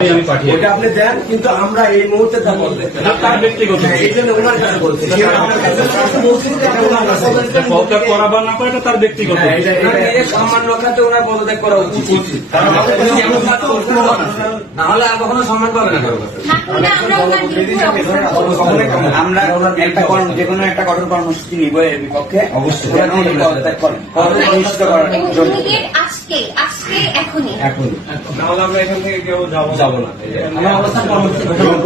ওটা আপনি দেন, কিন্তু আমরা এই মুহূর্তে তার ব্যক্তিগত এই জন্য ওনার কাছে বলছি পদত্যাগ করা বা না করা এটা তার ব্যক্তিগত সম্মান রক্ষাতে ওনার পদত্যাগ করা উচিত। না হলে আর কখনো সম্মান পাবে না কারো কাছে। আমরা যে কোনো একটা কঠোর কর্মসূচি নিব এর বিপক্ষে, অবশ্যই পদত্যাগ করেন নাহলে আমরা এখান থেকে কেউ যাবো না।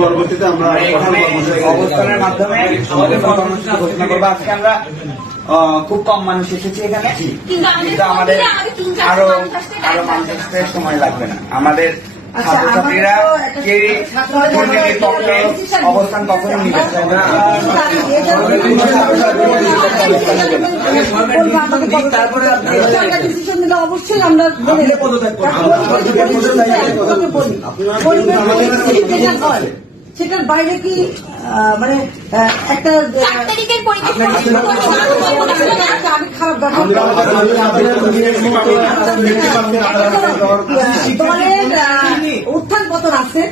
পরবর্তীতে আমরা অবস্থানের মাধ্যমে আমাদের কর্মসূচি ঘোষণা করবো। আজকে আমরা খুব কম মানুষ এসেছি এখানে, কিন্তু আমাদের আরো মানুষ আসতে সময় লাগবে না। আমাদের ছাত্রছাত্রীরা দুর্নীতির পক্ষে অবস্থান কখনো নিতে চায় না। অবশ্যই আমরা সেটার বাইরে কি মানে একটা আমি খারাপ দলের উত্থান পতন আছে।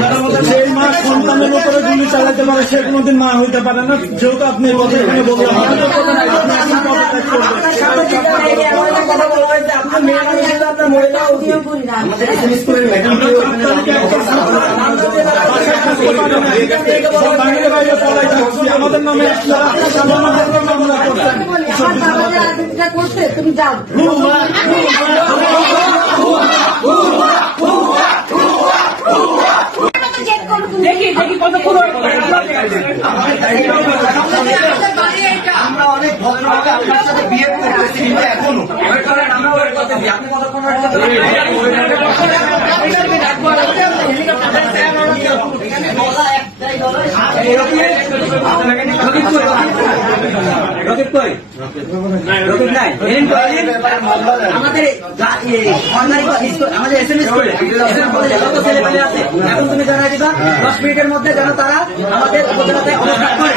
কথা বলতে সেই মা সন্তানের উপরে গুলি চালাতে পারে, সে কোনোদিন মা হইতে পারে না। যেহেতু আপনি কথা এখানে বললাম আমাদের নামে করছে, তুমি যাও। আমরা অনেক ভদ্রভাবে আপনার সাথে বিয়ে করতেছি, এখনো আপনি কতক্ষণ আমাদের SMS করে যত ছেলেপেলে আছে এখন তুমি জানাই দিবা 10 মিনিটের মধ্যে যেন তারা আমাদের উপজেলাতে অবস্থান করে।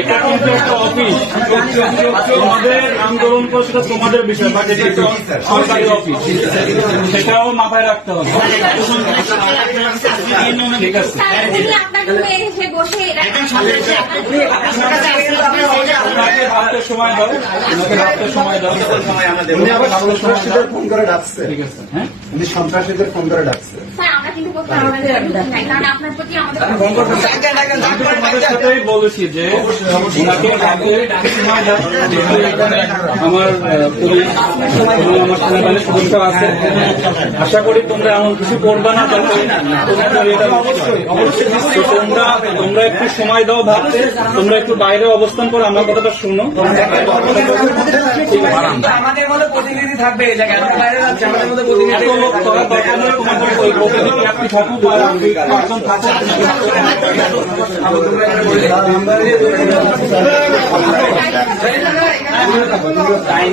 এটা কিন্তু একটা অফিস, তোমাদের আন্দোলন করে সেটা তোমাদের বিষয়, বা যেটা সরকারি অফিস সেটাও মাথায় রাখতে হবে। ঠিক আছে, ভাবতে সময় দাও, ভাবতে সময় দাও। ফোন করে ডাকছে, ঠিক আছে, হ্যাঁ উনি সন্ত্রাসীদের ফোন করে ডাকছে। তোমাদের সাথেই বলেছি যে ওনাকে সময় দাও। আমার পুলিশ আমার সেনাবাহিনীর সদস্য আছে, আশা করি তোমরা এমন কিছু করবে না যাতে তোমরা একটু সময় দাও ভাবতে। তোমরা একটু বাইরে অবস্থান করে আমার কথাটা শুনো। আমাদের মধ্যে প্রতিনিধি থাকবে এই জায়গায়, আমরা বাইরে যাচ্ছি, আমাদের মধ্যে প্রতিনিধি আপনি থাকুক বা একজন থাকুক, টাইম